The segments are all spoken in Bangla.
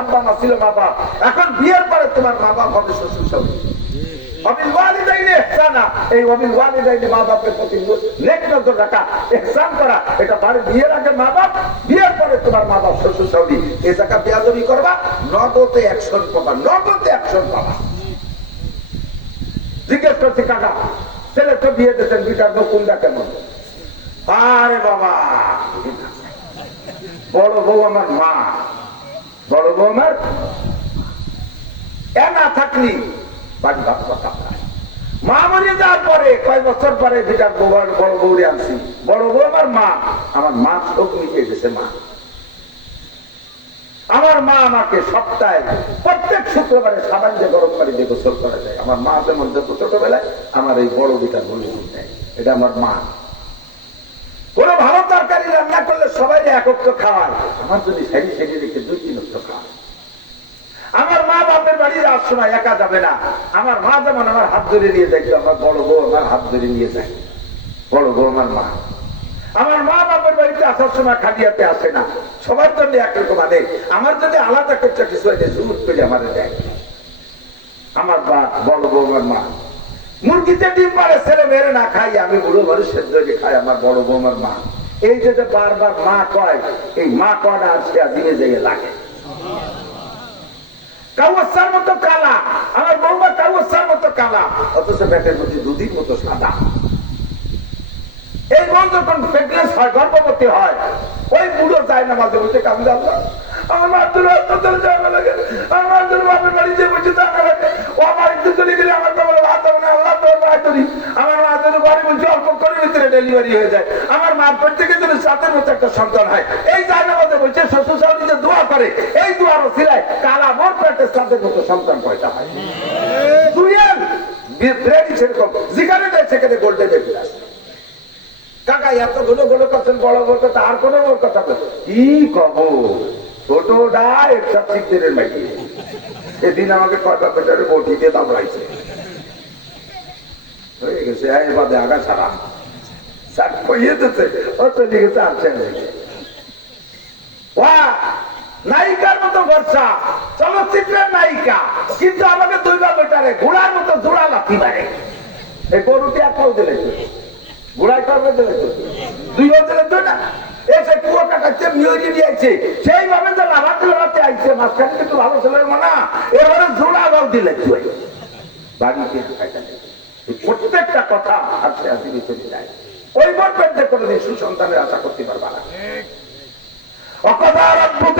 আব্বা মা ছিল মা বাপ এখন বিয়ের পরে তোমার মা বাপ হবে শ্বশুর শাশুড়ি। জিজ্ঞেস করছি, কাকা, ছেলে তো বিয়ে দিয়েছেন বিটার নকুনটা কেমন? আরে বাবা, বড় বউ আমার মা। বড় বউ আমার এ থাকলি বাড়ি ভাত কথা মা মরে যাওয়ার পরে কয় বছর পরে যেটা বউর বড় বউরে আনছি। বড় বউ আমার মা আমার মা চোখ নিয়ে গেছে মা। আমার মা আমাকে সপ্তাহে, প্রত্যেক শুক্রবারে সাবান যে গরম পানি দিয়ে গোসল করা যায়। আমার মা যেমন যত ছোটবেলায় আমার এই বড় বিটা বলে এটা আমার মা। কোনো ভালো তরকারি রান্না করলে সবাই একক তো খাওয়ায়। আমার যদি সাইডে সাইডে রেখে দুই তিন বাপের সময় একা যাবে না। আমার মা যেমন আমার হাত ধরে নিয়ে যায় আমার বড় বউ আমার হাত ধরে নিয়ে যায়। বড় বউ আমার মা। আমার মা বাপের বাড়িতে আসার সময় খালিয়াতে আসে না। সবার জন্য একরকম আনে আমার যদি আলাদা করছে কিছু হয়ে যায় জুত করে আমার দেয়। আমার বা বড় বউ আমার মা। মুরগিতে ডিম পারে ছেলে মেরে না খাই, আমি বুড়ো মানুষ সেদ্ধ খাই, আমার বড় বউ আমার মা। এই যে বারবার মা কয়, এই মা কয়টা আজকে দিনে যেয়ে লাগে। কাউসার মতো কালা। আমার বৌমা কাউসার মতো কালা। অথচ পেটের মধ্যে মতো সাদা। এই বউ যখন প্রেগনেন্স হয়, গর্ভবতী হয়, ওই বুড়ো যায় না মাঝে আল্লাহ। আমার মা তোর বাড়ি বলছে, অল্প করে ভিতরে ডেলিভারি হয়ে যায়। আমার মার থেকে যদি সাতের মতো একটা সন্তান হয়, এই বলছে শ্বশুর দোয়া করে, এই সিরায় কালা সাতের মতো সন্তান হয়। কথা কি একটা এদিন আমাকে কয়টা পেটারে বটি দিয়ে দাবড়াইছে। হয়ে গেছে আগা ছাড়া সাত কইয়ে দিতে গেছে আর ছেলে। ওয়া, নায়িকার মতো বর্ষা চলচ্চিত্রের নায়িকা, কিন্তু আমাকে দুইবার বেটারে ঘোড়ার মতো জোড়া লাথি মারে। এই গরুটি এক পাও দিলে ঘোড়ায় করবে দিলে দুই দিলে তো না? এসে কুয়োটা কাটতে মিউজি দিয়েছে সেইভাবে যে লাভাতে লাভাতে আইছে, মাঝখানে কিন্তু ভালো ছেলের মানা এবারে জোড়া বল দিলে তুই বাড়িতে প্রত্যেকটা কথা আস্তে আস্তে চলে যায়। ওই বরকত দিয়ে কোনোদিন সুসন্তানের আশা করতে পারবা না। অকদার অদ্ভুত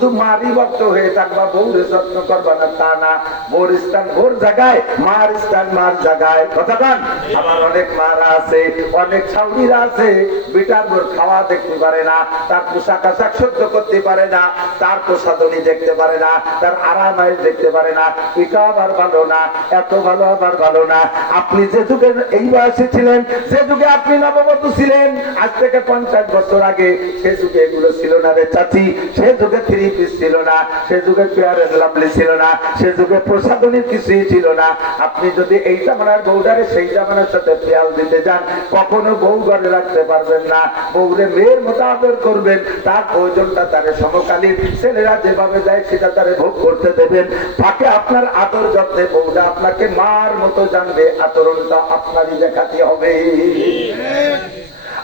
শুধু মারি ভক্ত হয়ে থাকবা, বউরে যত্ন করবা না, তা না। বোর স্থান বোর জায়গায়, মার স্থান মার জায়গায়। কথা কান? আমার অনেক মারা আছে, অনেক ছাউনিরা আছে। বেটার বোর খাওয়া দেখতে পারে না, তার পোশাক আশাক সহ্য করতে পারে না, তার প্রসাদনী দেখতে পারে না, তার আরামায় দেখতে পারে না। এটা আবার ভালো না, এত ভালো আবার ভালো না। আপনি যে যুগে এই বয়সে ছিলেন, যে যুগে আপনি নববধূ ছিলেন, আজ থেকে পঞ্চাশ বছর আগে সে যুগে এগুলো ছিল না রে চাচি, সে যুগে থ্রি পিস ছিল না সে যুগে পেয়ার লাভলি ছিল না সে যুগে প্রসাদনীর কিছুই ছিল না। আপনি যদি এই জামানার বউটারে সেই জামানার সাথে পেয়াল দিতে যান কখনো বউ ঘরে রাখতে পারবেন না। বউরে মেয়ের মতো আদর করবেন তার প্রয়োজনটা তারে সমকালীন। ছেলেরা যেভাবে যায় সেটা তারে ভোগ করতে দেবেন। ফাঁকে আপনার আদর যত্নে বউরা আপনাকে মার মতো জানবে আচরণটা আপনারই দেখাতে হবে।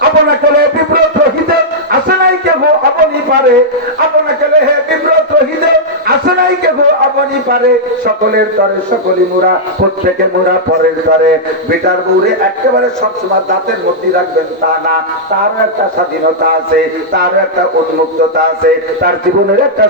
আপনাকে বিব্রত রহিতে আসে নাই কেহ আপনি পারে হে রহিতে আসে নাই কেহ, আপনি পারে। সকলের তরে সকলি প্রত্যেকে পরের তরে। একেবারে সবসময় দাঁতের মধ্যে রাখবেন, তা না। তারও একটা স্বাধীনতা আছে, তারও একটা উন্মুক্ততা আছে, তার জীবনের একটা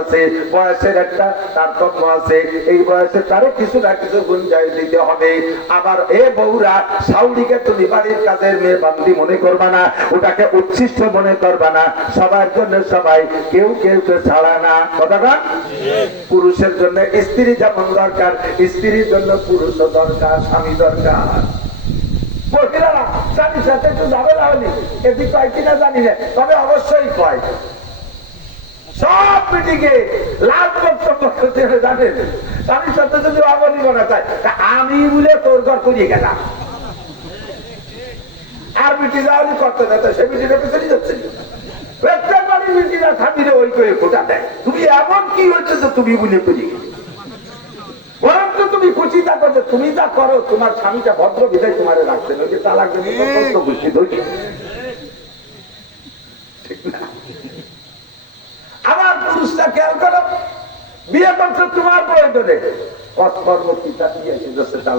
আছে, বয়সের একটা তারতম্য আছে। এই বয়সে তারে কিছু না কিছু গুঞ্জাই দিতে হবে। আবার এ বউরা সাউরিকে তুমি বাড়ির কাজের মেয়ে বান্দি মনে করবা না, ওটাকে উচ্ছিষ্ট মনে করবা না। সবার জন্য সবাই কেউ কেউ কে ছাড়া না। কথা কন? পুরুষের জন্য স্ত্রী যেমন দরকার, স্ত্রীর জন্য পুরুষও দরকার, স্বামী দরকার। আমি বলে তোর ঘর করিয়ে গেলাম। আর মিটি যাওয়ারই করতে না তো সে মিটিটা পেছনে যাচ্ছে। না? আবার পুরুষটা খেয়াল করো বিয়ে করছ তোমার প্রয়োজনে কর্ম পিতা দিয়ে এসে চাল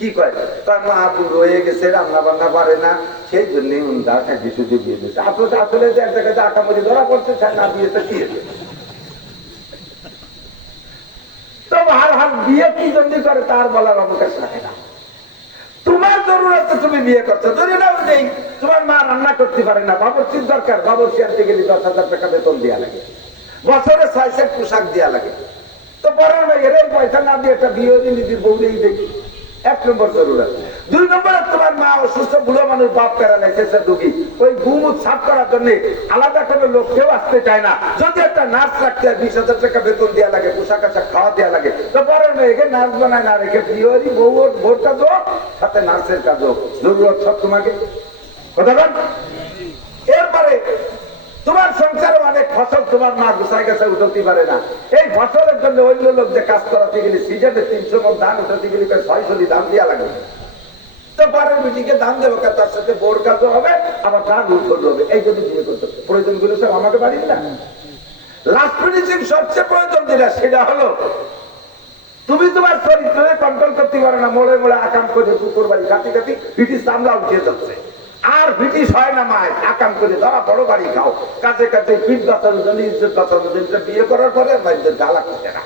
কি কয়? তার মা আপু রয়ে গেছে রান্না বান্না পারে না, সেই জন্য তাকে কিছু দিয়ে দিয়েছে। আসলে আসলে যে আটা মধ্যে ধরা পড়ছে না দিয়ে তো না। তোমার তুমি বিয়ে করছ ধরে নাও নেই। তোমার মা রান্না করতে পারে না দরকার দশ হাজার টাকা লাগে। বছরে পোশাক দেওয়া লাগে। তো না দিয়ে একটা বিয়ে দিয়ে বউরেই দেখি। বেতন দেওয়া লাগে খাওয়া দেওয়া লাগে, তো বানায় না রেখে সাথে নার্সের কাজও। জরুরত সব তোমাকে। কথা এরপরে তোমার সংসারে অনেক ফসল তোমার মা গুছাই গেছে উঠতে পারে না। এই ফসলের জন্য অন্য লোক যে কাজ করাতে গেলে সিজনে তিনশো মন ধান উঠাতে গেলে ছয়শো দাম দেওয়া লাগে। তো হবে, আবার হবে। এই জন্য আমাকে না লাস্ট সবচেয়ে প্রয়োজন সেটা হলো, তুমি তোমার কন্ট্রোল করতে পারো না, মোড়ে মোড়ে আকাম করে কুকুর বাড়ি কাটি কাটি ব্রিটিশ আমরা উঠিয়ে যাচ্ছে। আর ব্রিটিশ হয় না মায়। আকাম করে ধরা বড় বাড়ি খাও। কাছে কাছে পিঠ বাঁচানোর বিয়ে করার পরে বাড়িতে গালা করতে না।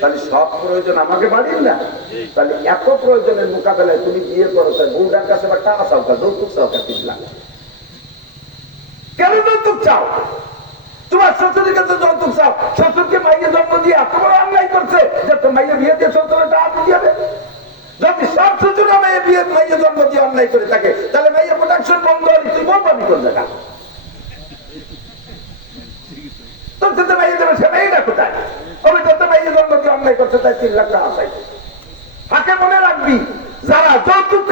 তাহলে সব প্রয়োজন আমাকে বাড়ির না? তাহলে এত প্রয়োজনের মোকাবেলায় তুমি বিয়ে করো, তাই বউটার কাছে বা টাকা কা যৌতুক কা তিন লাখ। কেন যৌতুক চাও? তোমার শ্বশুরের কাছে যৌতুক চাও? শ্বশুরকে মাইয়ে জন্ম দিয়ে এত বড় অন্যায় করছে, যে তো মাইয়ে বিয়ে দিয়ে শ্বশুরের টাকা দিয়ে। যদি সব সূচনা মেয়ে বিয়ে, ভাইয়ের জন্ম দিয়ে অন্যায় করে থাকে, তাহলে ভাইয়ের প্রোডাকশন বন্ধ হলে তুই বউ পাবি কোন জায়গা আমি রাখবি? যারা যৌতুক